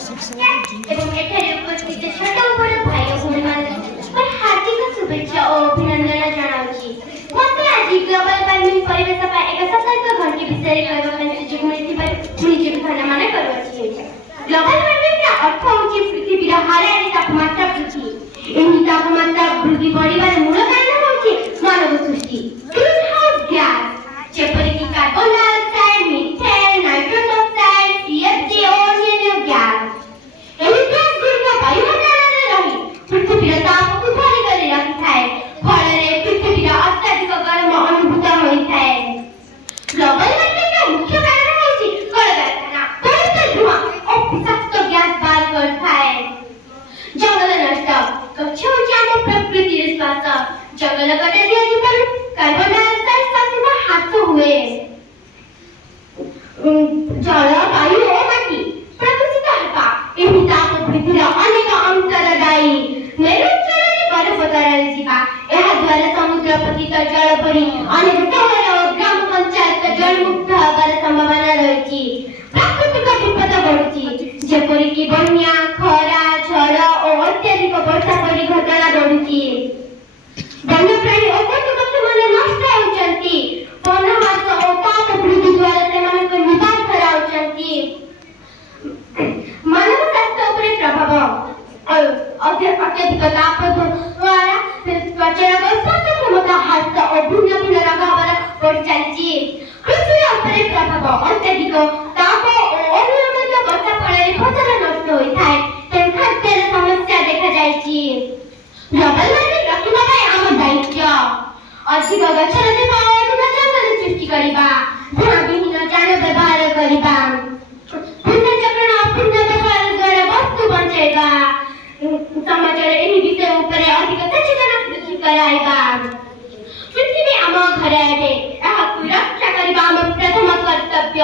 এবং এখানে উপস্থিত ছোট বড় ভাই ও ভଉଣୀମାନଙ୍କୁ ହାର୍ଦ୍ଦିକ ଶୁଭେଚ୍ଛା ଓ ଅଭିନନ୍ଦନ ଜଣାଉଛି। ମୋତେ ଆଜି ଗ୍ଲୋବାଲ ୱାର୍ମିଂ ପରିବେଶ ପାଇଁ ଏକ ସତର୍କ ଘଣ୍ଟି ବିଷୟରେ କହିବା ପାଇଁ ସୁଯୋଗ ମିଳିଥିବାରୁ ମୁଁ ନିଜକୁ ଧନ୍ୟମନେ କରୁଅଛି। ଗ୍ଲୋବାଲ ୱାର୍ମିଂର ଅର୍ଥ ହେଉଛି ପୃଥିବୀର ହାରାହାରି ତାପମାତ୍ରା ବୃଦ୍ଧି। ଏହି ତାପମାତ୍ରା ବୃଦ୍ଧି ବଢ଼ିବାର ମୂଳ କାରଣ ହେଉଛି ମାନବ ସୃଷ୍ଟି ଗ୍ରୀନ୍ ହାଉସ୍ ଗ୍ୟାସ୍, ଯେପରିକି carbon dioxide, methane, nitrous oxide, CFC ଓ ଅନ୍ୟାନ୍ୟ ଗ୍ୟାସ୍। ଏହି ଗ୍ୟାସ୍ ଗୁଡ଼ିକ ବାୟୁମଣ୍ଡଳରେ ରହି ପୃଥିବୀର ତାପକୁ ଧରି କରି ରଖିଥାଏ, ଫଳରେ ପୃଥିବୀର ଅତ୍ୟଧିକ ଗରମ ଅନୁଭୂତ ହୋଇଥାଏ। ଗ୍ଲୋବାଲ ୱାର୍ମିଂର ମୁଖ୍ୟ କାରଣ ହେଉଛି କଳକାରଖାନା ବହୁତ ଧୂଆଁ ଓ ବିଷାକ୍ତ ଗ୍ୟାସ୍ ବାହାର କରିଥାଏ। ଜଙ୍ଗଲ ନଷ୍ଟ, ଗଛ ହେଉଛି ଆମ ପ୍ରକୃତିର ଶ୍ୱାସ। ଜଙ୍ଗଲ କଟା ଦିଆଯିବାରୁ କାର୍ବନ ଡାଇଅକ୍ସାଇଡ ଶୋଷିବା ହ୍ରାସ ହୁଏ। ଜଳ, ବାୟୁ ଓ ମାଟି ପ୍ରଦୂଷିତ ହେବା ଏହି ତାପ ବୃଦ୍ଧିର ଅନେକ ଅଂଶର ଦାୟୀ। ମେରୁ ଅଞ୍ଚଳରେ ବରଫ ତରଳିଯିବା, ଏହା ଦ୍ୱାରା ସମୁଦ୍ର ପତିତ ଜଳ ପରି ଅନେକ ସହର ଓ ଗ୍ରାମ ପଞ୍ଚାୟତ ଜଳମୁକ୍ତ ହେବାର ସମ୍ଭାବନା ରହିଛି। ପ୍ରାକୃତିକ ବିପଦ ବଢୁଛି, ଯେପରିକି ବନ୍ୟା, ଖରା, ଝଡ଼ ଓ ଅତ୍ୟଧିକ ବର୍ଷା ପରି ଘଟଣା ବଢୁଛି। ବନ୍ୟପ୍ରାଣୀ ଓ ପଶୁପକ୍ଷୀମାନେ ନଷ୍ଟ ହେଉଛନ୍ତି। ବନହ୍ରାସ ଓ ତାପ ବୃଦ୍ଧି ଦ୍ୱାରା ସେମାନଙ୍କ ନିବାସ ହରାଉଛନ୍ତି। ମାନବ ସ୍ୱାସ୍ଥ୍ୟ ଉପରେ ପ୍ରଭାବ, ଅତ୍ୟଧିକ ତାପ ଦ୍ୱାରା ତ୍ୱଚାର ଶ୍ୱାସ କ୍ଷମତା ହ୍ରାସ ଓ ଭିନ୍ନ ଭିନ୍ନ ରୋଗ ହେବାର ବଢ଼ି ଚାଲିଛି। କୃଷି ଉପରେ ପ୍ରଭାବ, ଅତ୍ୟଧିକ ତାପ ଓ ଅନିୟମିତ ବର୍ଷା ଫଳରେ ଫସଲ ନଷ୍ଟ ହୋଇଥାଏ, ତେଣୁ ଖାଦ୍ୟର ସମସ୍ୟା ଦେଖାଯାଇଛି। ଗ୍ଲୋବାଲ ୱାର୍ମିଂ ରୋକିବା ପାଇଁ ଆମ ଦାୟିତ୍ୱ ଅଧିକ ଗଛ ଲଗାଇବା ଓ ଅଧିକ ଜଙ୍ଗଲ ସୃଷ୍ଟି କରିବା, ଧୂଆଁବିହୀନ ଯାନ ବ୍ୟବହାର କରିବା, ପୁନଃଚକ୍ରଣ ପୁନଃବ୍ୟବହାର ଦ୍ୱାରା ବସ୍ତୁ ବଞ୍ଚାଇବା, ସମାଜରେ ଏହି ବିଷୟ ଉପରେ ଅଧିକ ସଚେତନ ବୃଦ୍ଧି କରାଇବା। ପୃଥିବୀ ଆମ ଘର ଅଟେ, ଏହାକୁ ରକ୍ଷା କରିବା ଆମ ପ୍ରଥମ କର୍ତ୍ତବ୍ୟ।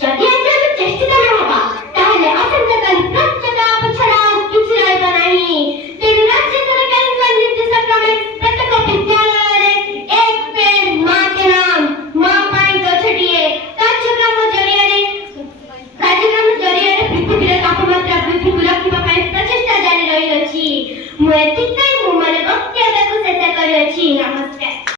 ଯଦି ଆଜି ଆମେ ଚେଷ୍ଟିତ ନ ହେବା, ତାହେଲେ ଆସନ୍ତାକାଲି ତାପ ଛଡ଼ା ଆଉ କିଛି ରହିବ ନାହିଁ। ତେଣୁ ରାଜ୍ୟ ସରକାରଙ୍କ ନିର୍ଦ୍ଦେଶ କ୍ରମେ ପ୍ରତ୍ୟେକ ବିଦ୍ୟାଳୟରେ ଏକ ପେଡ୍ ମା କେ ନାମ, ମା ପାଇଁ ଗଛଟିଏ କାର୍ଯ୍ୟକ୍ରମ ଜରିଆରେ ପୃଥିବୀର ତାପମାତ୍ରା ବୃଦ୍ଧିକୁ ରୋକିବା ପାଇଁ ପ୍ରଚେଷ୍ଟା ଜାରି ରହିଅଛି। ମୁଁ ଏତିକି